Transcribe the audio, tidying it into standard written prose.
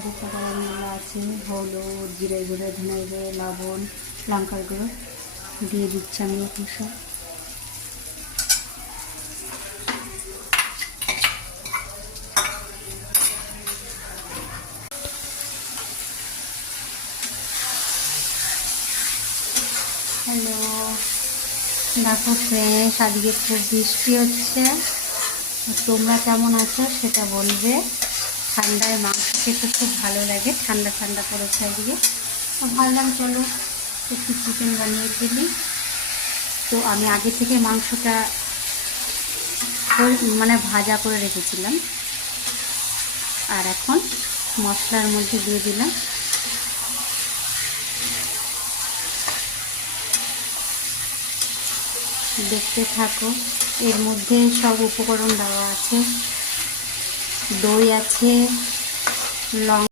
খাবার টাবার আছে, হলুদ, জিরে গুঁড়ো, ধনে গুঁড়ো, লবণ, লঙ্কার গুঁড়ো দিয়ে দিচ্ছি আমি এখন সব। হ্যালো, দেখো ফ্রেন্ডস, আজকে খুব বৃষ্টি হচ্ছে। তোমরা কেমন আছো সেটা বলবে। ঠান্ডায় মাংস খেতে খুব ভালো লাগে, ঠান্ডা ঠান্ডা পড়েছে আজকে। ভাবলাম চলো একটু চিকেন বানিয়ে ফেলি। তো আমি আগে থেকে মাংসটা মানে ভাজা করে রেখেছিলাম, আর এখন মশলার মধ্যে দিয়ে দিলাম। দেখতে থাকো, এর মধ্যে সব উপকরণ দেওয়া আছে। দই আছে, লঙ্কা